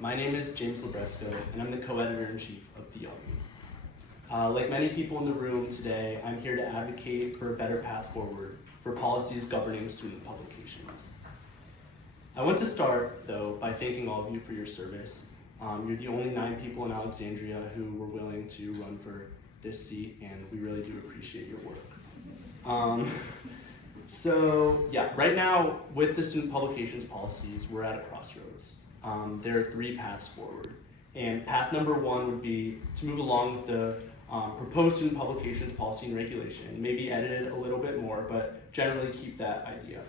My name is James Labresco, and I'm the co-editor-in-chief of Theology. Like many people in the room today, I'm here to advocate for a better path forward for policies governing student publications. I want to start, though, by thanking all of you for your service. You're the only 9 people in Alexandria who were willing to run for this seat, and we really do appreciate your work. Right now, with the student publications policies, we're at a crossroads. There are 3 paths forward. And path number 1 would be to move along with the proposed student publications policy and regulation, maybe edit it a little bit more, but generally keep that idea.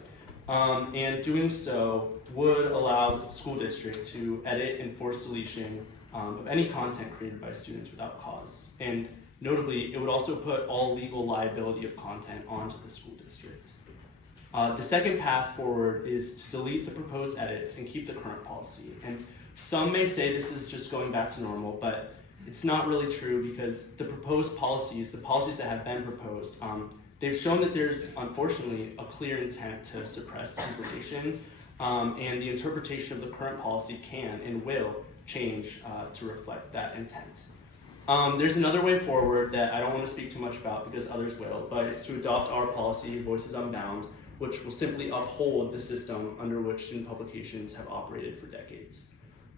And doing so would allow the school district to edit and force deletion of any content created by students without cause. And notably, it would also put all legal liability of content onto the school district. The second path forward is to delete the proposed edits and keep the current policy. And some may say this is just going back to normal, but it's not really true because the proposed policies, the policies that have been proposed, they've shown that there's, unfortunately, a clear intent to suppress information, and the interpretation of the current policy can and will change to reflect that intent. There's another way forward that I don't want to speak too much about because others will, but it's to adopt our policy, Voices Unbound, which will simply uphold the system under which student publications have operated for decades.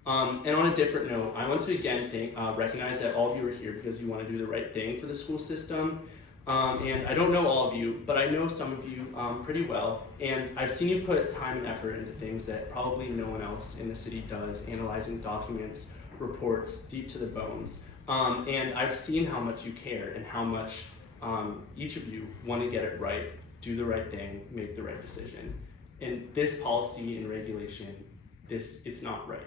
And on a different note, I want to again recognize that all of you are here because you want to do the right thing for the school system. And I don't know all of you, but I know some of you pretty well, and I've seen you put time and effort into things that probably no one else in the city does, analyzing documents, reports, deep to the bones. And I've seen how much you care and how much each of you want to get it right, do the right thing, make the right decision. And this policy and regulation, it's not right.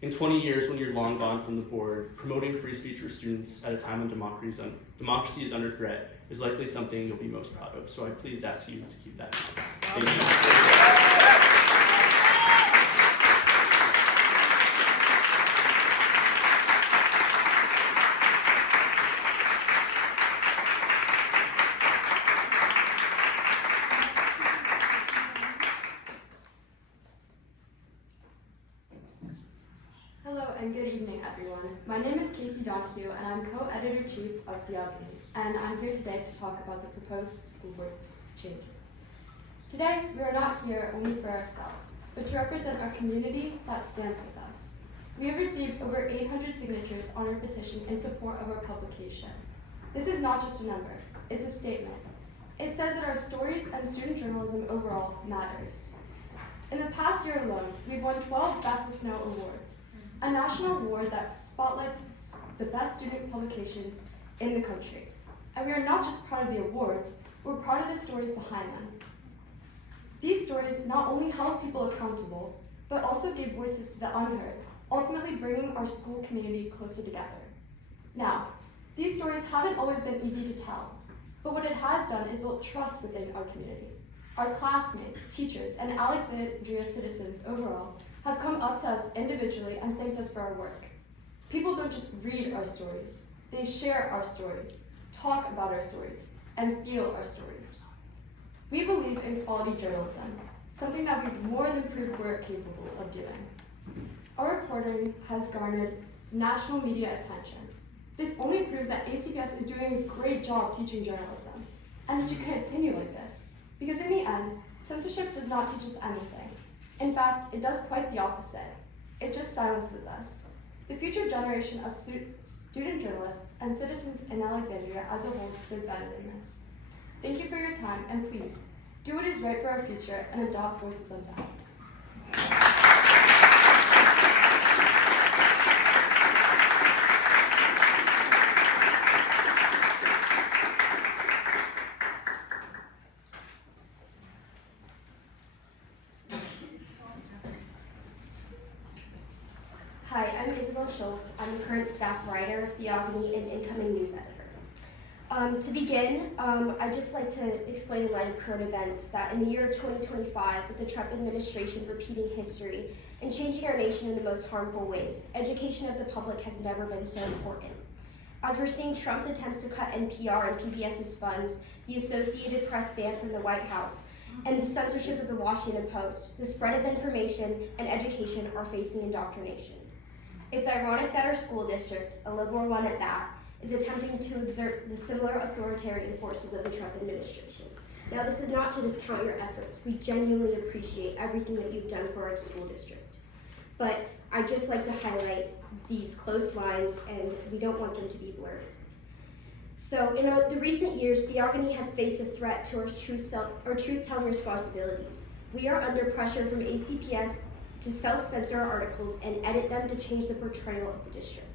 In 20 years, when you're long gone from the board, promoting free speech for students at a time when democracy is under threat is likely something you'll be most proud of. So I please ask you to keep that in mind. Thank you. And good evening, everyone. My name is Casey Donahue, and I'm co-editor-chief of Theology, and I'm here today to talk about the proposed school board changes. Today, we are not here only for ourselves, but to represent our community that stands with us. We have received over 800 signatures on our petition in support of our publication. This is not just a number, it's a statement. It says that our stories and student journalism overall matters. In the past year alone, we've won 12 Best of Snow awards, a national award that spotlights the best student publications in the country. And we are not just proud of the awards, we're proud of the stories behind them. These stories not only held people accountable, but also gave voices to the unheard, ultimately bringing our school community closer together. Now, these stories haven't always been easy to tell, but what it has done is build trust within our community. Our classmates, teachers, and Alexandria citizens overall have come up to us individually and thanked us for our work. People don't just read our stories, they share our stories, talk about our stories, and feel our stories. We believe in quality journalism, something that we've more than proved we're capable of doing. Our reporting has garnered national media attention. This only proves that ACPS is doing a great job teaching journalism, and it should continue like this, because in the end, censorship does not teach us anything. In fact, it does quite the opposite. It just silences us. The future generation of student journalists and citizens in Alexandria as a whole deserve better than this. Thank you for your time, and please, do what is right for our future and adopt Voices Unbound. Hi, I'm Isabel Schultz. I'm the current staff writer of Theogony and incoming news editor. To begin, I'd just like to explain in light of current events that in the year of 2025, with the Trump administration repeating history and changing our nation in the most harmful ways, education of the public has never been so important. As we're seeing Trump's attempts to cut NPR and PBS's funds, the Associated Press ban from the White House, and the censorship of the Washington Post, the spread of information and education are facing indoctrination. It's ironic that our school district, a liberal one at that, is attempting to exert the similar authoritarian forces of the Trump administration. Now, this is not to discount your efforts. We genuinely appreciate everything that you've done for our school district. But I'd just like to highlight these close lines, and we don't want them to be blurred. So, in the recent years, Theogony has faced a threat to our truth-telling responsibilities. We are under pressure from ACPS to self-censor our articles and edit them to change the portrayal of the district.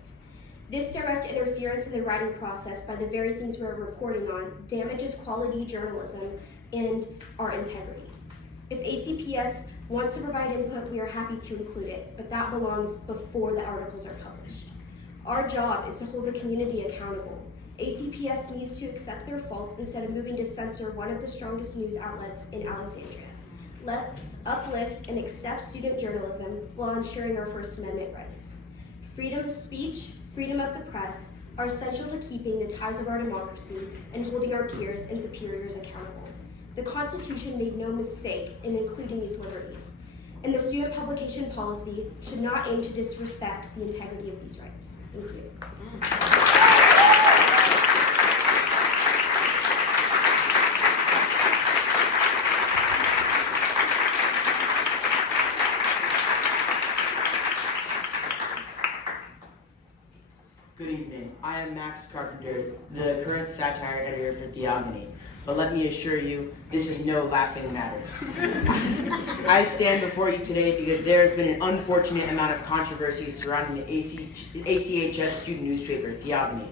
This direct interference in the writing process by the very things we're reporting on damages quality journalism and our integrity. If ACPS wants to provide input, we are happy to include it, but that belongs before the articles are published. Our job is to hold the community accountable. ACPS needs to accept their faults instead of moving to censor one of the strongest news outlets in Alexandria. Let's uplift and accept student journalism while ensuring our First Amendment rights. Freedom of speech, freedom of the press are essential to keeping the ties of our democracy and holding our peers and superiors accountable. The Constitution made no mistake in including these liberties, and the student publication policy should not aim to disrespect the integrity of these rights. Thank you. Good evening. I am Max Carpenter, the current satire editor for Theogony. But let me assure you, this is no laughing matter. I stand before you today because there has been an unfortunate amount of controversy surrounding the ACHS student newspaper, Theogony.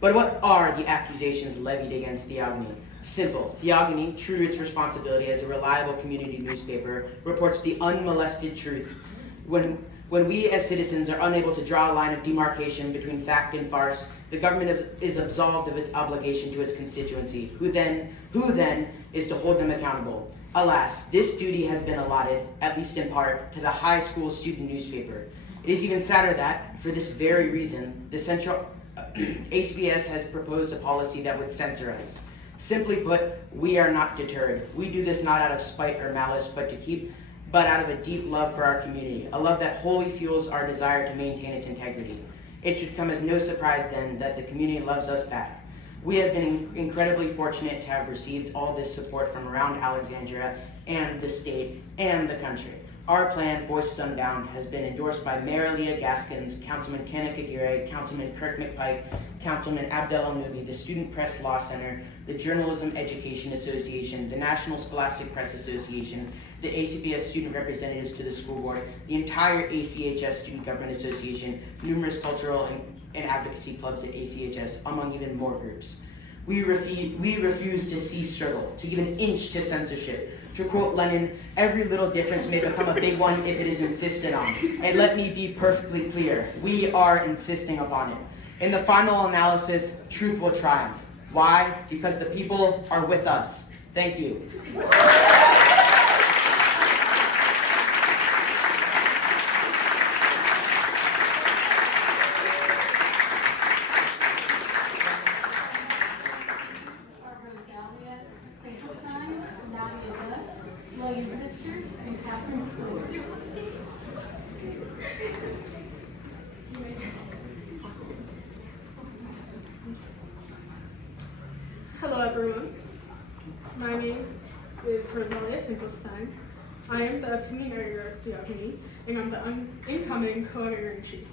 But what are the accusations levied against Theogony? Simple. Theogony, true to its responsibility as a reliable community newspaper, reports the unmolested truth. When we as citizens are unable to draw a line of demarcation between fact and farce, the government is absolved of its obligation to its constituency, who then is to hold them accountable. Alas, this duty has been allotted, at least in part, to the high school student newspaper. It is even sadder that, for this very reason, the central ACPS has proposed a policy that would censor us. Simply put, we are not deterred. We do this not out of spite or malice, but out of a deep love for our community, a love that wholly fuels our desire to maintain its integrity. It should come as no surprise then that the community loves us back. We have been incredibly fortunate to have received all this support from around Alexandria and the state and the country. Our plan, Voices Unbound, has been endorsed by Mayor Leah Gaskins, Councilman Kenneth Aguirre, Councilman Kirk McPike, Councilman Abdel Al-Nubi, the Student Press Law Center, the Journalism Education Association, the National Scholastic Press Association, the ACPS student representatives to the school board, the entire ACHS Student Government Association, numerous cultural and advocacy clubs at ACHS, among even more groups. We refuse to see struggle, to give an inch to censorship. To quote Lenin, every little difference may become a big one if it is insisted on. And let me be perfectly clear, we are insisting upon it. In the final analysis, truth will triumph. Why? Because the people are with us. Thank you. Hello everyone, my name is Rosalia Finkelstein. I am the opinion editor of Theogony, and I'm the incoming co-editor-in-chief.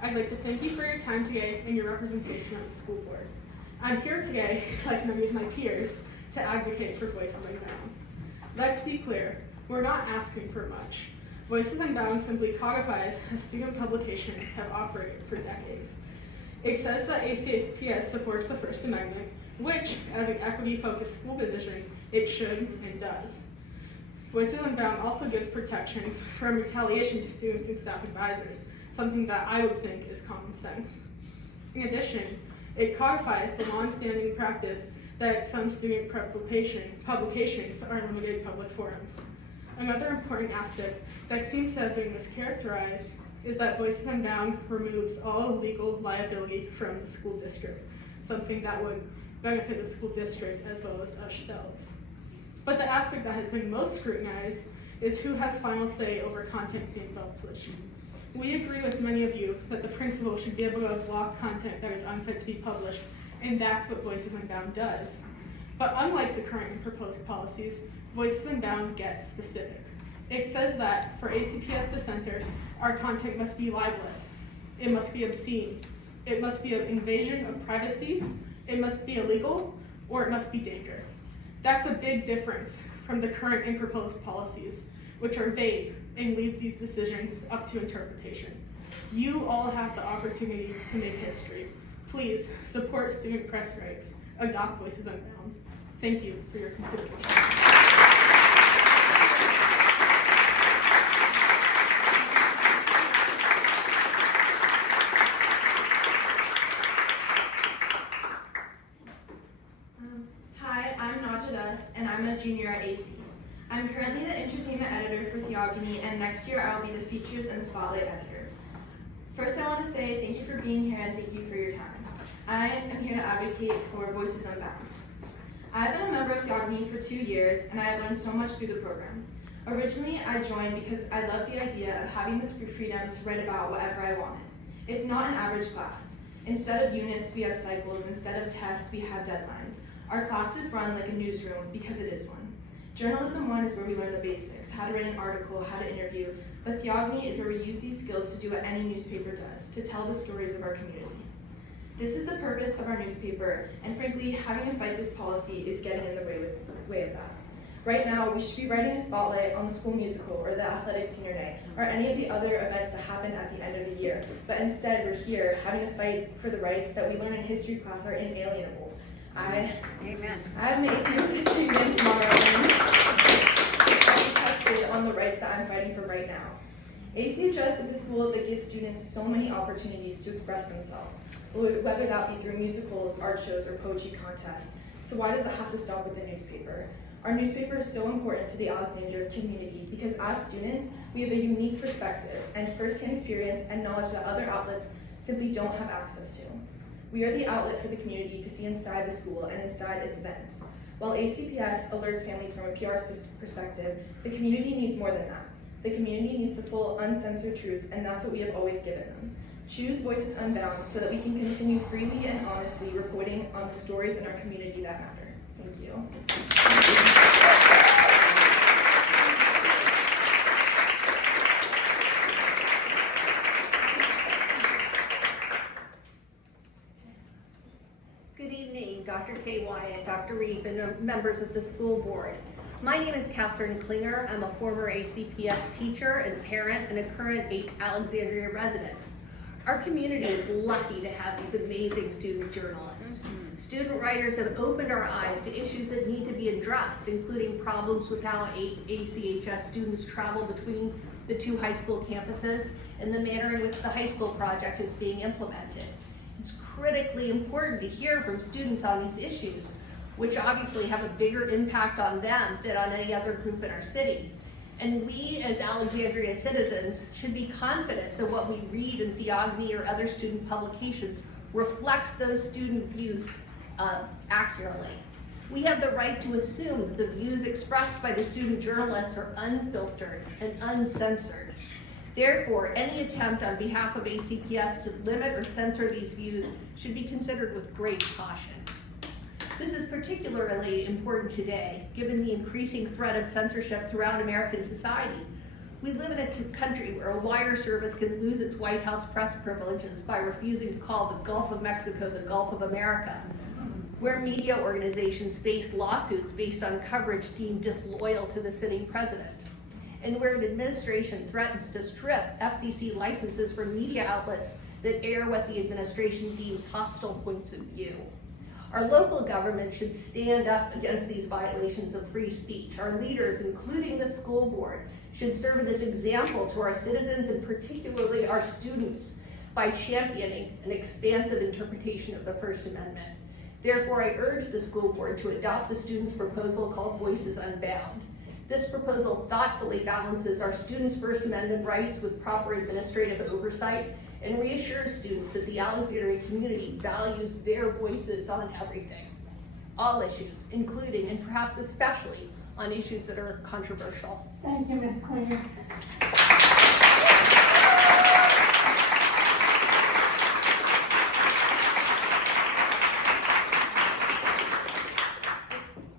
I'd like to thank you for your time today and your representation on the school board. I'm here today, like many of my peers, to advocate for Voices Unbound. Let's be clear, we're not asking for much. Voices Unbound simply codifies how student publications have operated for decades. It says that ACPS supports the First Amendment, which, as an equity-focused school division, it should and does. Voices Unbound also gives protections from retaliation to students and staff advisors, something that I would think is common sense. In addition, it codifies the long-standing practice that some student publications are limited public forums. Another important aspect that seems to have been mischaracterized is that Voices Unbound removes all legal liability from the school district, something that would benefit the school district as well as ourselves. But the aspect that has been most scrutinized is who has final say over content being published. We agree with many of you that the principal should be able to block content that is unfit to be published, and that's what Voices Unbound does. But unlike the current and proposed policies, Voices Unbound gets specific. It says that for ACPS to censor, our content must be libelous, it must be obscene, it must be an invasion of privacy, it must be illegal, or it must be dangerous. That's a big difference from the current and proposed policies, which are vague and leave these decisions up to interpretation. You all have the opportunity to make history. Please support student press rights. Adopt Voices Unbound. Thank you for your consideration. Hi, I'm Naja and I'm a junior at AC. I'm currently the entertainment editor for Theogony, and next year I will be the features and spotlight editor. First, I want to say thank you for being here and thank you for your time. I am here to advocate for Voices Unbound. I've been a member of Theogony for 2 years, and I have learned so much through the program. Originally, I joined because I loved the idea of having the freedom to write about whatever I wanted. It's not an average class. Instead of units, we have cycles. Instead of tests, we have deadlines. Our classes run like a newsroom because it is one. Journalism 1 is where we learn the basics, how to write an article, how to interview, but Theogony is where we use these skills to do what any newspaper does, to tell the stories of our community. This is the purpose of our newspaper, and frankly, having to fight this policy is getting in the way of that. Right now, we should be writing a spotlight on the school musical or the athletic senior night, or any of the other events that happen at the end of the year, but instead we're here having to fight for the rights that we learn in history class are inalienable. I have an 8 years history exam tomorrow, and I'm tested on the rights that I'm fighting for right now. ACHS is a school that gives students so many opportunities to express themselves, whether that be through musicals, art shows, or poetry contests. So why does that have to stop with the newspaper? Our newspaper is so important to the Alexandria community because as students, we have a unique perspective and firsthand experience and knowledge that other outlets simply don't have access to. We are the outlet for the community to see inside the school and inside its events. While ACPS alerts families from a PR perspective, the community needs more than that. The community needs the full, uncensored truth, and that's what we have always given them. Choose Voices Unbound so that we can continue freely and honestly reporting on the stories in our community that matter. Thank you. Good evening, Dr. K. Wyatt, Dr. Reef, and members of the school board. My name is Catherine Klinger. I'm a former ACPS teacher and parent and a current Alexandria resident. Our community is lucky to have these amazing student journalists. Student writers have opened our eyes to issues that need to be addressed, including problems with how ACHS students travel between the 2 high school campuses and the manner in which the high school project is being implemented. It's critically important to hear from students on these issues, which obviously have a bigger impact on them than on any other group in our city. And we, as Alexandria citizens, should be confident that what we read in Theogony or other student publications reflects those student views accurately. We have the right to assume that the views expressed by the student journalists are unfiltered and uncensored. Therefore, any attempt on behalf of ACPS to limit or censor these views should be considered with great caution. This is particularly important today, given the increasing threat of censorship throughout American society. We live in a country where a wire service can lose its White House press privileges by refusing to call the Gulf of Mexico the Gulf of America, where media organizations face lawsuits based on coverage deemed disloyal to the sitting president, and where an administration threatens to strip FCC licenses for media outlets that air what the administration deems hostile points of view. Our local government should stand up against these violations of free speech. Our leaders, including the school board, should serve as example to our citizens and particularly our students by championing an expansive interpretation of the First Amendment. Therefore, I urge the school board to adopt the students' proposal called Voices Unbound. This proposal thoughtfully balances our students' First Amendment rights with proper administrative oversight and reassures students that the Alexandria community values their voices on everything, all issues, including and perhaps especially on issues that are controversial. Thank you, Ms. Klinger.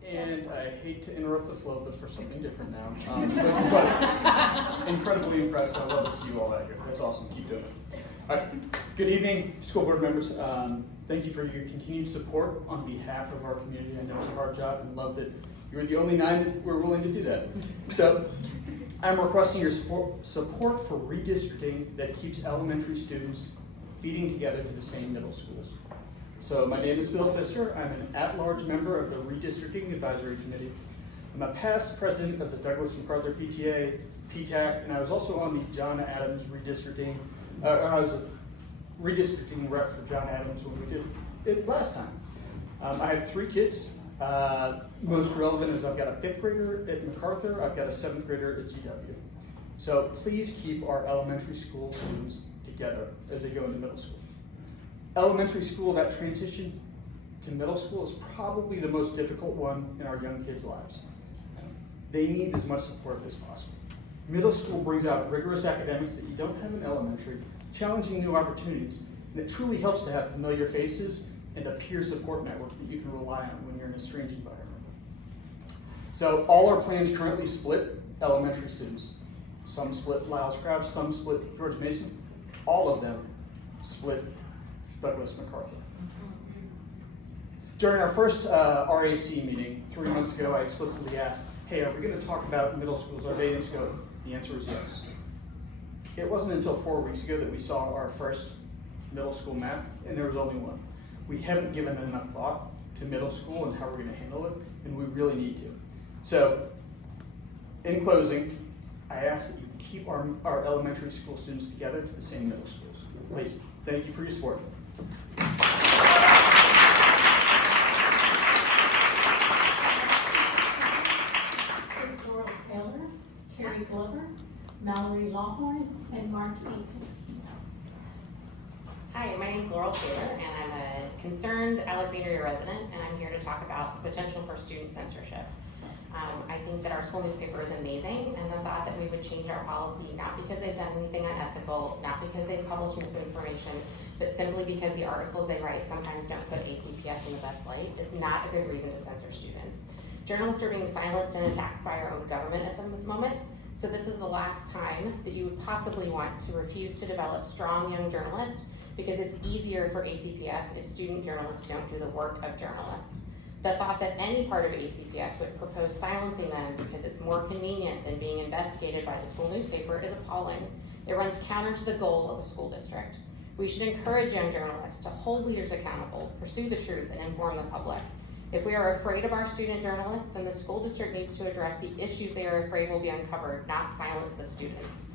And I hate to interrupt the flow, but for something different now. But incredibly impressed. I love to see you all out here. That's awesome. Keep doing it. All right. Good evening, school board members. Thank you for your continued support on behalf of our community. I know it's a hard job and love that you're the only 9 that were willing to do that. So I'm requesting your support for redistricting that keeps elementary students feeding together to the same middle schools. So my name is Bill Pfister. I'm an at-large member of the Redistricting Advisory Committee. I'm a past president of the Douglas MacArthur PTA, PTAC, and I was also on the John Adams redistricting, I was a redistricting rep for John Adams when we did it last time. I have 3 kids. Most relevant is I've got a 5th grader at MacArthur, I've got a 7th grader at GW. So please keep our elementary school students together as they go into middle school. Elementary school, that transition to middle school is probably the most difficult one in our young kids' lives. They need as much support as possible. Middle school brings out rigorous academics that you don't have in elementary, challenging new opportunities, and it truly helps to have familiar faces and a peer support network that you can rely on when you're in a strange environment. So all our plans currently split elementary students. Some split Lyles Crouch, some split George Mason. All of them split Douglas MacArthur. During our first RAC meeting 3 months ago, I explicitly asked, hey, are we going to talk about middle schools? Are they in scope? The answer is yes. It wasn't until 4 weeks ago that we saw our first middle school map, and there was only one. We haven't given enough thought to middle school and how we're going to handle it, and we really need to. So, in closing, I ask that you keep our elementary school students together to the same middle schools. Please, thank you for your support. Laurel Taylor, Terry Glover, Mallory Lawhorn, and Mark Eaton. Hi, my name is Laurel Taylor, and I'm a concerned Alexandria resident, and I'm here to talk about the potential for student censorship. I think that our school newspaper is amazing, and the thought that we would change our policy, not because they've done anything unethical, not because they've published misinformation, but simply because the articles they write sometimes don't put ACPS in the best light, is not a good reason to censor students. Journalists are being silenced and attacked by our own government at the moment, so this is the last time that you would possibly want to refuse to develop strong young journalists, because it's easier for ACPS if student journalists don't do the work of journalists. The thought that any part of ACPS would propose silencing them because it's more convenient than being investigated by the school newspaper is appalling. It runs counter to the goal of a school district. We should encourage young journalists to hold leaders accountable, pursue the truth, and inform the public. If we are afraid of our student journalists, then the school district needs to address the issues they are afraid will be uncovered, not silence the students.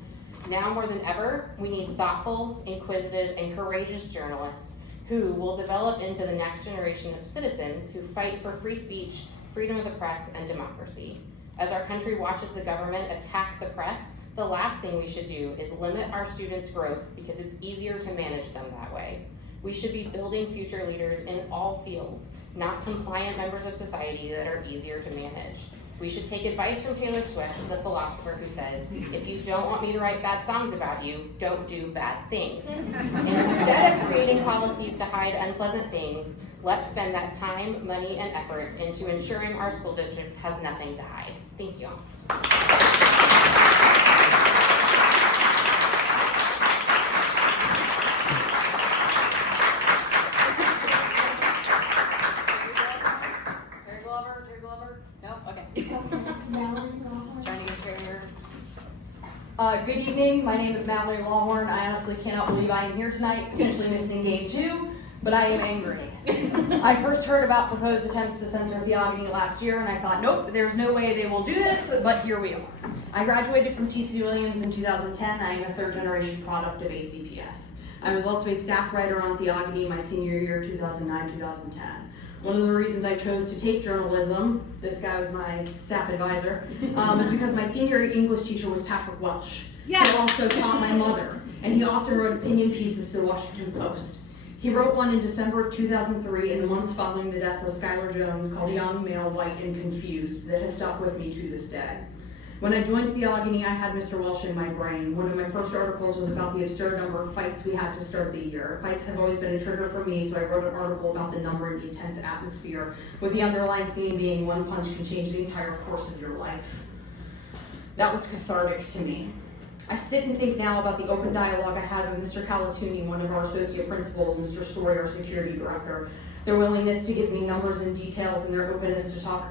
Now more than ever, we need thoughtful, inquisitive, and courageous journalists who will develop into the next generation of citizens who fight for free speech, freedom of the press, and democracy. As our country watches the government attack the press, the last thing we should do is limit our students' growth because it's easier to manage them that way. We should be building future leaders in all fields, not compliant members of society that are easier to manage. We should take advice from Taylor Swift, the philosopher who says, if you don't want me to write bad songs about you, don't do bad things. Instead of creating policies to hide unpleasant things, let's spend that time, money, and effort into ensuring our school district has nothing to hide. Thank you. Good evening, my name is Mallory Lawhorn. I honestly cannot believe I am here tonight, potentially missing game 2, but I am angry. I first heard about proposed attempts to censor theogony last year, and I thought, nope, there's no way they will do this, but here we are. I graduated from T.C. Williams in 2010. I am a third-generation product of ACPS. I was also a staff writer on theogony my senior year, 2009-2010. One of the reasons I chose to take journalism, this guy was my staff advisor, is because my senior English teacher was Patrick Welsh. Yes. He also taught my mother, and he often wrote opinion pieces to the Washington Post. He wrote one in December of 2003 in the months following the death of Skylar Jones called Young, Male, White, and Confused that has stuck with me to this day. When I joined Theogony, I had Mr. Welsh in my brain. One of my first articles was about the absurd number of fights we had to start the year. Fights have always been a trigger for me, so I wrote an article about the number and the intense atmosphere, with the underlying theme being one punch can change the entire course of your life. That was cathartic to me. I sit and think now about the open dialogue I had with Mr. Calatuni, one of our associate principals, and Mr. Story, our security director. Their willingness to give me numbers and details, and their openness to talk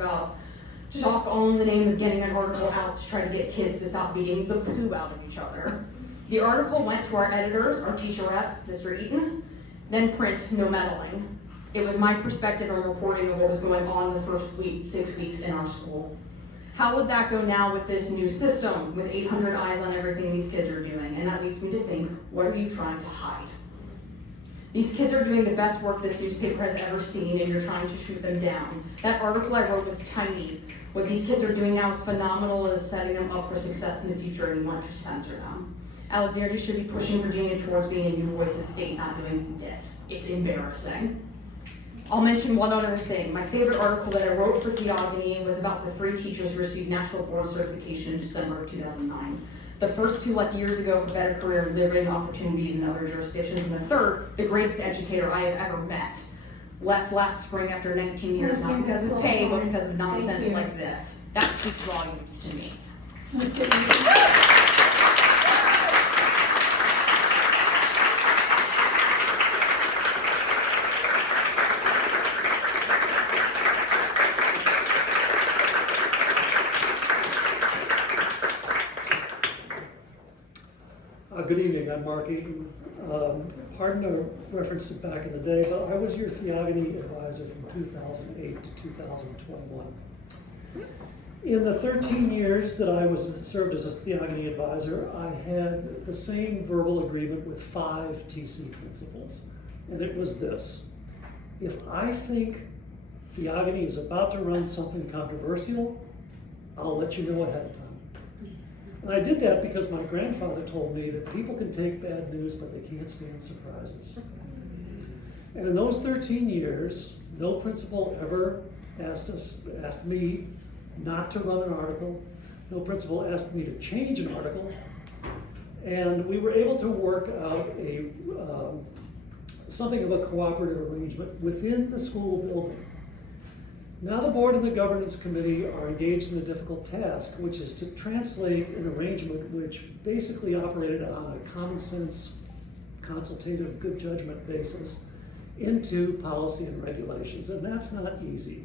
all in the name of getting an article out to try to get kids to stop beating the poo out of each other. The article went to our editors, our teacher rep, Mr. Eaton, then print, no meddling. It was my perspective and reporting of what was going on the first 6 weeks in our school. How would that go now with this new system, with 800 eyes on everything these kids are doing? And that leads me to think, what are you trying to hide? These kids are doing the best work this newspaper has ever seen, and you're trying to shoot them down. That article I wrote was tiny. What these kids are doing now is phenomenal, and is setting them up for success in the future, and you want to censor them. Alexandria should be pushing Virginia towards being a new voices state, not doing this. It's embarrassing. I'll mention one other thing. My favorite article that I wrote for Theogony was about the 3 teachers who received national board certification in December of 2009. The first 2 left years ago for better career living opportunities in other jurisdictions, and the third, the greatest educator I have ever met, left last spring after 19 years, not because of pay, but because of nonsense like this. That speaks volumes to me. Good evening, I'm Mark Eaton. Pardon a reference to back in the day, but I was your Theogony advisor from 2008 to 2021. In the 13 years that I served as a Theogony advisor, I had the same verbal agreement with 5 TC principals, and it was this: if I think Theogony is about to run something controversial, I'll let you know ahead of time. And I did that because my grandfather told me that people can take bad news, but they can't stand surprises. And in those 13 years, no principal ever asked me not to run an article. No principal asked me to change an article. And we were able to work out something of a cooperative arrangement within the school building. Now the board and the governance committee are engaged in a difficult task, which is to translate an arrangement which basically operated on a common sense, consultative, good judgment basis into policy and regulations, and that's not easy.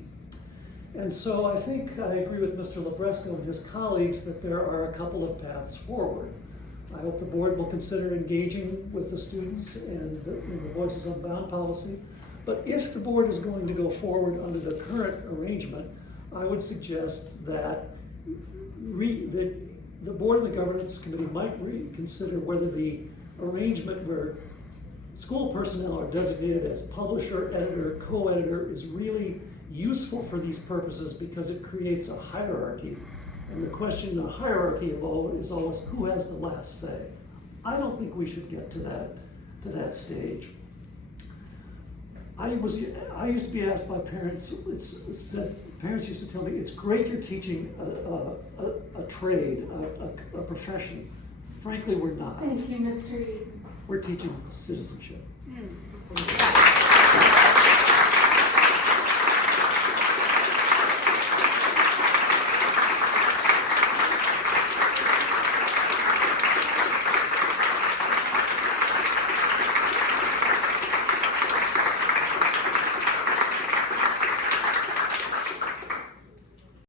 And so I think I agree with Mr. Labresco and his colleagues that there are a couple of paths forward. I hope the board will consider engaging with the students and the Voices Unbound policy. But if the board is going to go forward under the current arrangement, I would suggest that the board and the governance committee might reconsider whether the arrangement where school personnel are designated as publisher, editor, co-editor is really useful for these purposes, because it creates a hierarchy. And the question in a hierarchy is always who has the last say. I don't think we should get to that stage. I used to be asked by parents, parents used to tell me, it's great you're teaching a trade, a profession. Frankly, we're not. Thank you, Mr. Eaton. We're teaching citizenship.